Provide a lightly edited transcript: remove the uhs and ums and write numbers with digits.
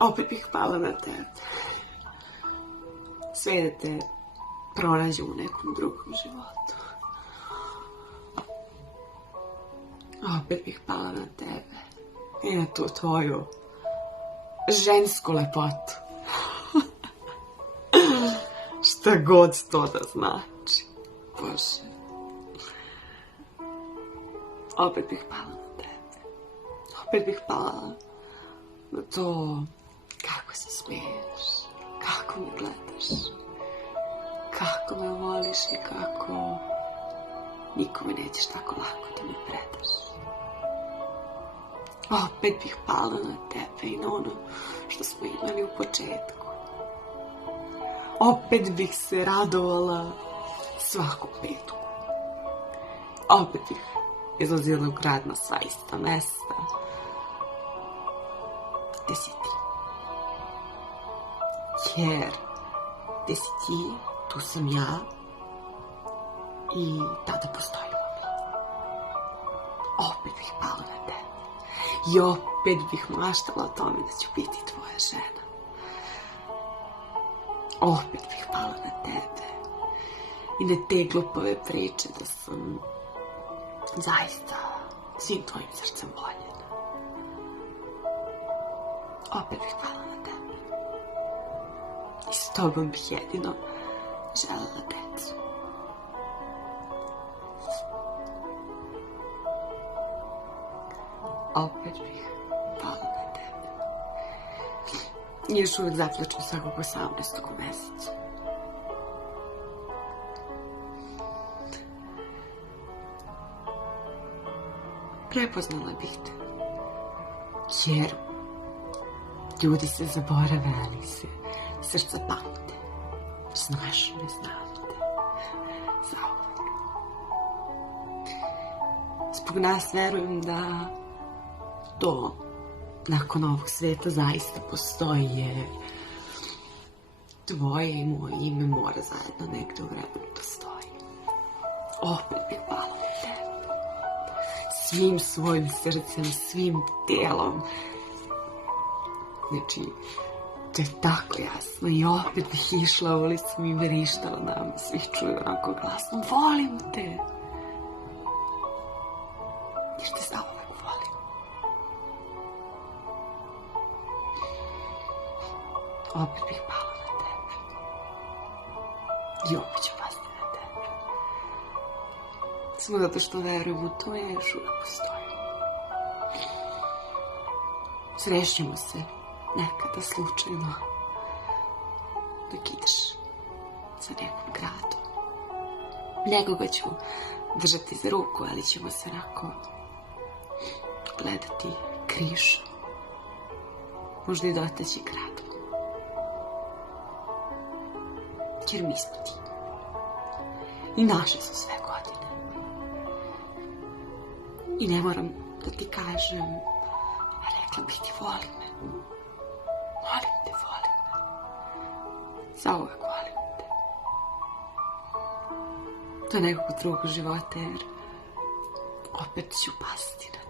opet bih pala na tebe. Sve da te pronađu u nekom drugom životu. Opet bih pala na tebe i na tu tvoju žensku lepotu. Šta god to da znači. Bože. Opet bih pala na tebe. Opet bih pala na to kako se smiješ, kako mi gledaš, kako me voliš i kako nikome nećeš tako lako da me predaš. Opet bih pala na tebe i na ono što smo imali u početku. Opet bih se radovala svaku petku. Opet bih izlazila u grad na sva ista mesta. Gde si ti? Jer gde si ti, tu sam ja i tada postojimo mi. Opet bih pala na tebe i opet bih maštala o tome da ću biti tvoja žena. Opet bih pala na tebe i na te glupave priče da sam zaista svim tvojim srcem voljena. Opet bih pala na tebe i s tobom bih jedino želela decu. Opet bih pala na tebe i još uvijek zaplačem svakog 18. u mesecu. Prepoznala bih te, jer ljudi se zaborave, ali se srca pamte. Znaš, ne znam te. Zauvek. Zbog nas verujem da to nakon ovog sveta zaista postoji, jer tvoje i moje ime mora zajedno negde u vremenu postoji. Opet bih pala na tebe. Svim svojim srcem, svim tijelom. Znači, to je tako jasno i opet bih išla ulicom i verištala da me svih čuju onako glasno. Volim te! Jer te zauvek volim. Opet bih pala na tebe. I opet ću pasti na tebe. Samo zato što verujem u to, ja još uvek postojim. Srećemo se nekada slučajno dok ideš za nekom gradom. Nekoga ću držati za ruku, ali ćemo se onako gledati križom. Možda i dotaći gradom. Jer mi smo ti. I naše su sve godine. I ne moram da ti kažem, rekla bih ti volim me. Volim te, volim me. Zauvek volim te. Do nekog drugog života, jer opet ću pasti na